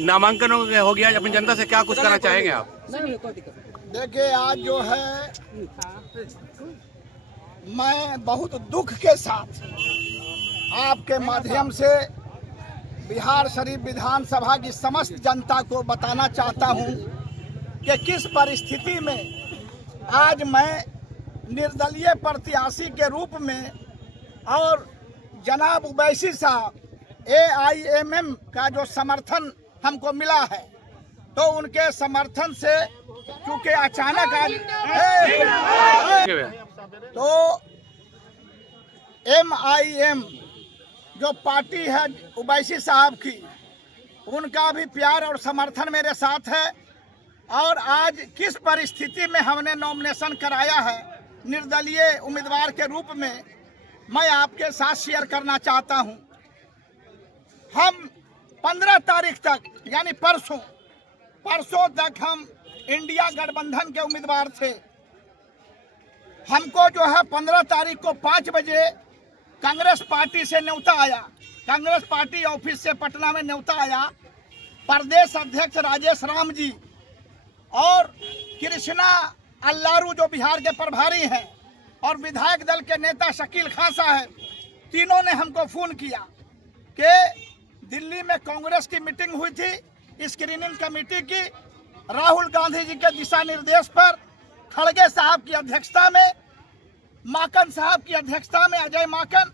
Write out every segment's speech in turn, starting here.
नामांकन हो गया, अपनी जनता से क्या कुछ करना चाहेंगे आप? देखिए, आज जो है मैं बहुत दुख के साथ आपके माध्यम से बिहार शरीफ विधानसभा की समस्त जनता को बताना चाहता हूं कि किस परिस्थिति में आज मैं निर्दलीय प्रत्याशी के रूप में और जनाब उवैसी साहब AIMM का जो समर्थन हमको मिला है, तो उनके समर्थन से चूँकि अचानक तो MIM जो पार्टी है उवैसी साहब की, उनका भी प्यार और समर्थन मेरे साथ है। और आज किस परिस्थिति में हमने नॉमिनेशन कराया है निर्दलीय उम्मीदवार के रूप में, मैं आपके साथ शेयर करना चाहता हूं। हम 15 तारीख तक यानी परसों तक हम इंडिया गठबंधन के उम्मीदवार थे। हमको जो है 15 तारीख को 5 बजे कांग्रेस पार्टी से न्योता आया, कांग्रेस पार्टी ऑफिस से पटना में न्योता आया। प्रदेश अध्यक्ष राजेश राम जी और कृष्णा अल्लारू जो बिहार के प्रभारी हैं और विधायक दल के नेता शकील खान साहब, तीनों ने हमको फोन किया कि दिल्ली में कांग्रेस की मीटिंग हुई थी, स्क्रीनिंग कमेटी की, राहुल गांधी जी के दिशा निर्देश पर, खड़गे साहब की अध्यक्षता में, माकन साहब की अध्यक्षता में, अजय माकन,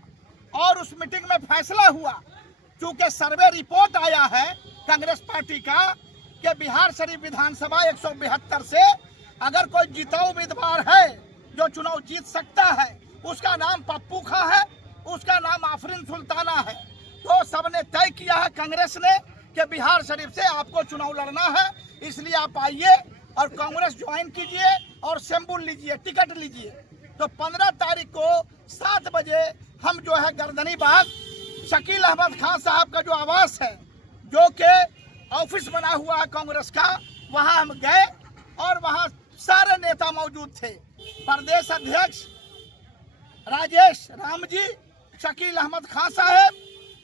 और उस मीटिंग में फैसला हुआ, चूंकि सर्वे रिपोर्ट आया है कांग्रेस पार्टी का कि बिहार शरीफ विधानसभा 172 से अगर कोई जीता उम्मीदवार है जो चुनाव जीत सकता है, उसका नाम पप्पू खां है, उसका नाम आफरीन सुल्ताना है। तो सबने तय किया है कांग्रेस ने कि बिहार शरीफ से आपको चुनाव लड़ना है, इसलिए आप आइए और कांग्रेस ज्वाइन कीजिए और सिंबल लीजिए, टिकट लीजिए। तो 15 तारीख को 7 बजे हम जो है गर्दनी बाग शकील अहमद खान साहब का जो आवास है, जो कि ऑफिस बना हुआ है कांग्रेस का, वहां हम गए और वहां सारे नेता मौजूद थे। प्रदेश अध्यक्ष राजेश राम जी, शकील अहमद खान साहब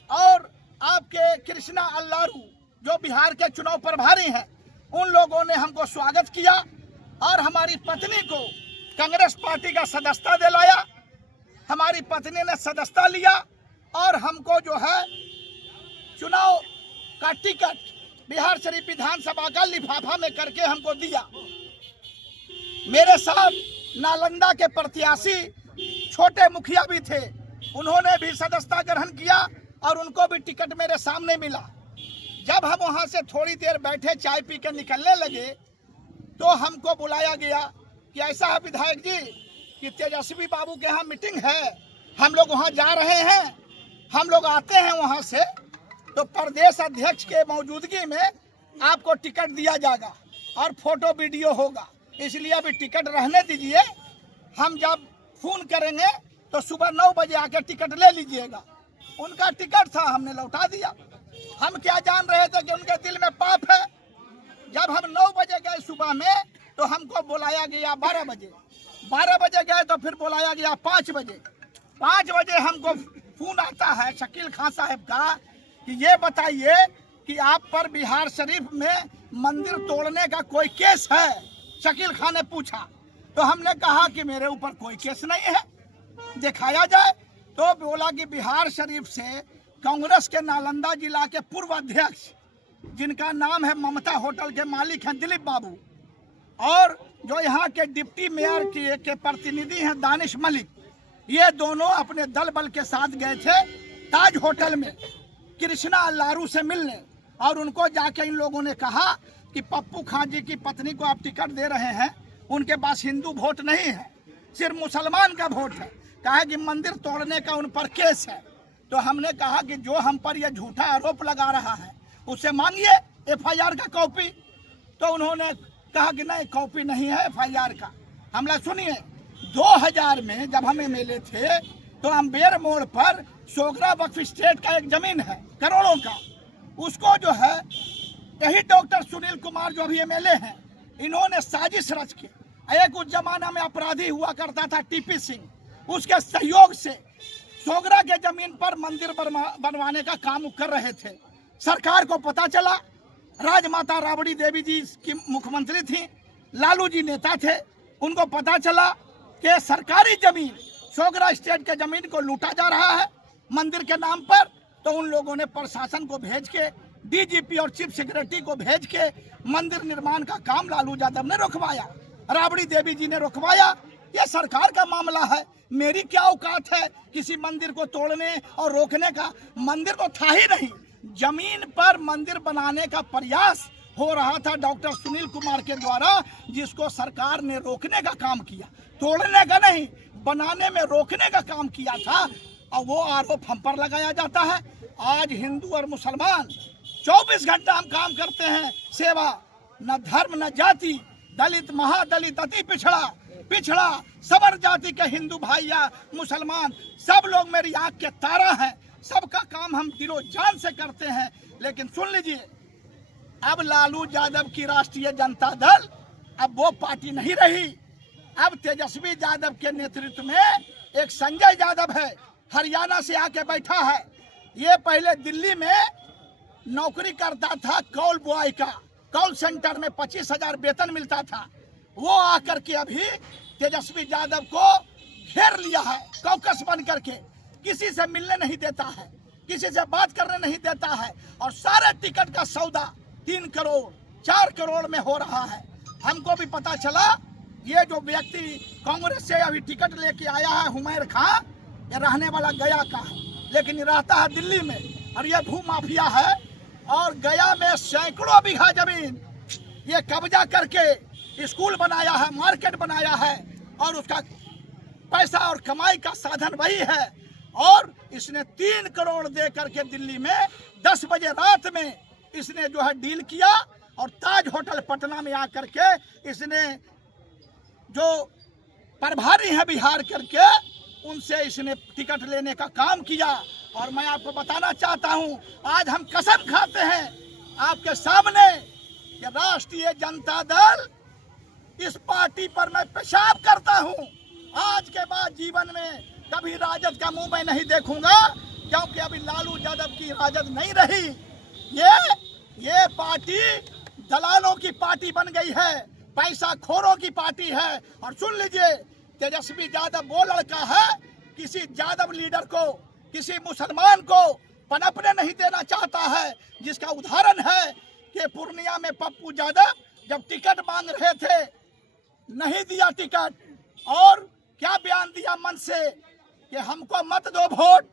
और आपके कृष्णा अल्लारू जो बिहार के चुनाव प्रभारी हैं, उन लोगों ने हमको स्वागत किया और हमारी पत्नी को कांग्रेस पार्टी का सदस्यता दिलाया। हमारी पत्नी ने सदस्यता लिया और हमको जो है चुनाव का टिकट बिहार शरीफ विधानसभा का लिफाफा में करके हमको दिया। मेरे साथ नालंदा के प्रत्याशी छोटे मुखिया भी थे, उन्होंने भी सदस्यता ग्रहण किया और उनको भी टिकट मेरे सामने मिला। जब हम वहां से थोड़ी देर बैठे, चाय पी के निकलने लगे, तो हमको बुलाया गया कि ऐसा है विधायक जी कि तेजस्वी बाबू के यहाँ मीटिंग है, हम लोग वहाँ जा रहे हैं, हम लोग आते हैं वहाँ से, तो प्रदेश अध्यक्ष के मौजूदगी में आपको टिकट दिया जाएगा और फोटो वीडियो होगा, इसलिए अभी टिकट रहने दीजिए, हम जब फोन करेंगे तो सुबह 9 बजे आकर टिकट ले लीजिएगा। उनका टिकट था, हमने लौटा दिया। हम क्या जान रहे थे कि उनके दिल में पाप है। जब हम 9 बजे गए सुबह में, तो हमको बुलाया गया 12 बजे, 12 बजे गए तो फिर बुलाया गया 5 बजे। 5 बजे हमको फोन आता है शकील खान साहब का कि ये बताइए कि आप पर बिहार शरीफ में मंदिर तोड़ने का कोई केस है। शकील खान ने पूछा, तो हमने कहा कि मेरे ऊपर कोई केस नहीं है, दिखाया जाए। तो बोला कि बिहार शरीफ से कांग्रेस के नालंदा जिला के पूर्व अध्यक्ष, जिनका नाम है ममता होटल के मालिक हैं दिलीप बाबू, और जो यहाँ के डिप्टी मेयर के प्रतिनिधि हैं दानिश मलिक, ये दोनों अपने दल बल के साथ गए थे ताज होटल में कृष्णा अल्लारू से मिलने, और उनको जाके इन लोगों ने कहा कि पप्पू खां जी की पत्नी को आप टिकट दे रहे हैं, उनके पास हिंदू वोट नहीं है, सिर्फ मुसलमान का वोट है, कहा कि मंदिर तोड़ने का उन पर केस है। तो हमने कहा कि जो हम पर यह झूठा आरोप लगा रहा है उससे मांगिए FIR का कॉपी। तो उन्होंने कहा कि नहीं, कॉपी नहीं है FIR का। हमने सुनिए, 2000 में जब हम MLA थे तो अम्बेर मोड़ पर सोगरा वक्फ स्टेट का एक जमीन है करोड़ों का, उसको जो है यही डॉक्टर सुनील कुमार जो अभी MLA हैं, इन्होंने साजिश रच के, एक उस जमाना में अपराधी हुआ करता था TP सिंह, उसके सहयोग से सोगरा के जमीन पर मंदिर बनवाने का काम कर रहे थे। सरकार को पता चला, राजमाता राबड़ी देवी जी की मुख्यमंत्री थी, लालू जी नेता थे, उनको पता चला कि सरकारी जमीन सोगरा स्टेट के जमीन को लूटा जा रहा है मंदिर के नाम पर। तो उन लोगों ने प्रशासन को भेज के, डीजीपी और चीफ सेक्रेटरी को भेज के मंदिर निर्माण का काम लालू यादव ने रुकवाया, राबड़ी देवी जी ने रुकवाया। ये सरकार का मामला है, मेरी क्या औकात है किसी मंदिर को तोड़ने और रोकने का। मंदिर तो था ही नहीं, जमीन पर मंदिर बनाने का प्रयास हो रहा था डॉक्टर सुनील कुमार के द्वारा, जिसको सरकार ने रोकने का काम किया, तोड़ने का नहीं, बनाने में रोकने का काम किया था। और वो आरोप हम पर लगाया जाता है। आज हिंदू और मुसलमान 24 घंटा हम काम करते हैं, सेवा, न धर्म न जाति, दलित महादलित अति पिछड़ा सबर जाति के हिंदू भाई या मुसलमान सब लोग मेरी आंख के तारा हैं, सबका काम हम दिलो जान से करते हैं। लेकिन सुन लीजिए, अब लालू यादव की राष्ट्रीय जनता दल अब वो पार्टी नहीं रही। अब तेजस्वी यादव के नेतृत्व में एक संजय यादव है, हरियाणा से आके बैठा है। ये पहले दिल्ली में नौकरी करता था कॉल बॉय का, कॉल सेंटर में 25,000 वेतन मिलता था। वो आकर के अभी तेजस्वी यादव को घेर लिया है, कॉकस बन करके, किसी से मिलने नहीं देता है, किसी से बात करने नहीं देता है। और सारे टिकट का सौदा 3 करोड़ 4 करोड़ में हो रहा है। हमको भी पता चला, ये जो व्यक्ति कांग्रेस से अभी टिकट लेके आया है हुमैर खां, ये रहने वाला गया का है, लेकिन ये रहता है दिल्ली में और ये भू माफिया है। और गया में सैकड़ों बीघा जमीन ये कब्जा करके स्कूल बनाया है, मार्केट बनाया है, और उसका पैसा और कमाई का साधन वही है। और इसने 3 करोड़ दे करके दिल्ली में 10 बजे रात में इसने जो है डील किया, और ताज होटल पटना में आकर के इसने जो प्रभारी है बिहार करके उनसे इसने टिकट लेने का काम किया। और मैं आपको बताना चाहता हूं, आज हम कसम खाते हैं आपके सामने कि राष्ट्रीय जनता दल, इस पार्टी पर मैं पेशाब करता हूं। आज के बाद जीवन में कभी राजद का मुंह मैं नहीं देखूंगा, क्योंकि अभी लालू यादव की राजद नहीं रही। ये पार्टी दलालों की पार्टी बन गई है, पैसा खोरों की पार्टी है। और सुन लीजिए, तेजस्वी यादव वो लड़का है, किसी यादव लीडर को, किसी मुसलमान को पनपने नहीं देना चाहता है, जिसका उदाहरण है कि पूर्णिया में पप्पू यादव जब टिकट मांग रहे थे, नहीं दिया टिकट, और क्या बयान दिया मन से कि हमको मत दो वोट,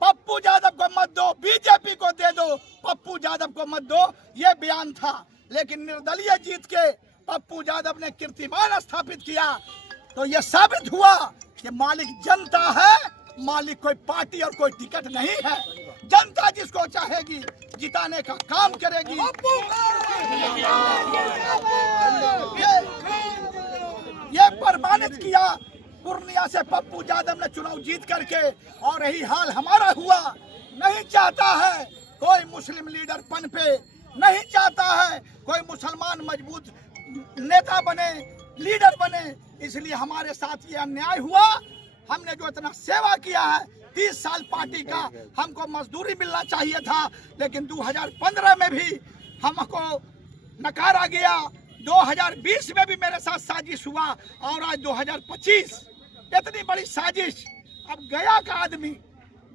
पप्पू यादव को मत दो, बीजेपी को दे दो, पप्पू यादव को मत दो, ये बयान था। लेकिन निर्दलीय जीत के पप्पू यादव ने कीर्तिमान स्थापित किया। तो ये साबित हुआ कि मालिक जनता है, मालिक कोई पार्टी और कोई टिकट नहीं है। जनता जिसको चाहेगी जिताने का काम करेगी। ये प्रमाणित किया पूर्णिया से पप्पू यादव ने चुनाव जीत करके। और यही हाल हमारा हुआ। नहीं चाहता है कोई मुस्लिम लीडर पनपे, नहीं चाहता है कोई मुसलमान मजबूत नेता बने, लीडर बने। इसलिए हमारे साथ ये अन्याय हुआ। हमने जो इतना सेवा किया है, 30 साल पार्टी का, हमको मजदूरी मिलना चाहिए था, लेकिन 2015 में भी हमको नकारा गया। 2020 में भी मेरे साथ साजिश हुआ, और आज 2025 इतनी बड़ी साजिश। अब गया का आदमी,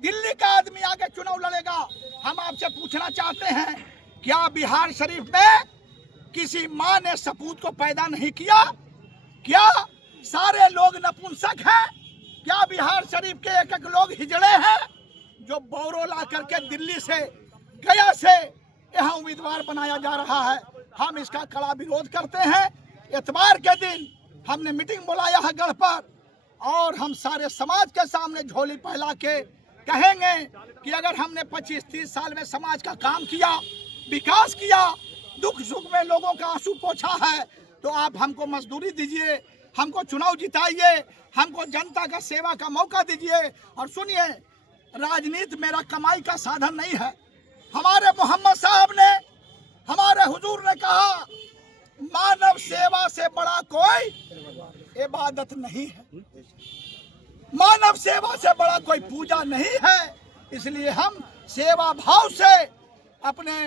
दिल्ली का आदमी आगे चुनाव लड़ेगा। हम आपसे पूछना चाहते हैं, क्या बिहार शरीफ में किसी माँ ने सपूत को पैदा नहीं किया? क्या सारे लोग नपुंसक हैं? क्या बिहार शरीफ के एक एक लोग हिजड़े हैं जो बोरो ला करके दिल्ली से, गया से यहाँ उम्मीदवार बनाया जा रहा है? हम इसका कड़ा विरोध करते हैं। इतवार के दिन हमने मीटिंग बुलाया है गढ़ पर, और हम सारे समाज के सामने झोली फैला के कहेंगे कि अगर हमने 25-30 साल में समाज का काम किया, विकास किया, दुख सुख में लोगों का आंसू पोंछा है, तो आप हमको मजदूरी दीजिए, हमको चुनाव जिताइए, हमको जनता का सेवा का मौका दीजिए। और सुनिए, राजनीति मेरा कमाई का साधन नहीं है। हमारे मोहम्मद साहब ने, हमारे हुजूर ने कहा, मानव सेवा से बड़ा कोई इबादत नहीं है। मानव सेवा से बड़ा कोई पूजा नहीं है। इसलिए हम सेवा भाव से अपने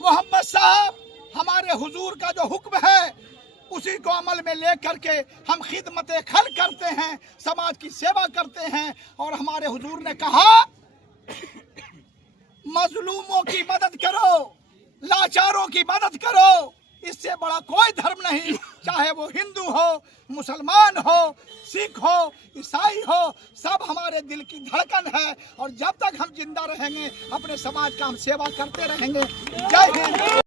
मोहम्मद साहब हमारे हुजूर का जो हुक्म है उसी को अमल में लेकर के हम खिदमत खल करते हैं, समाज की सेवा करते हैं। और हमारे हुजूर ने कहा, मजलूमों की मदद करो, लाचारों की मदद करो, इससे बड़ा कोई धर्म नहीं। चाहे वो हिंदू हो, मुसलमान हो, सिख हो, ईसाई हो, सब हमारे दिल की धड़कन है। और जब तक हम जिंदा रहेंगे अपने समाज का हम सेवा करते रहेंगे। जय हिंद।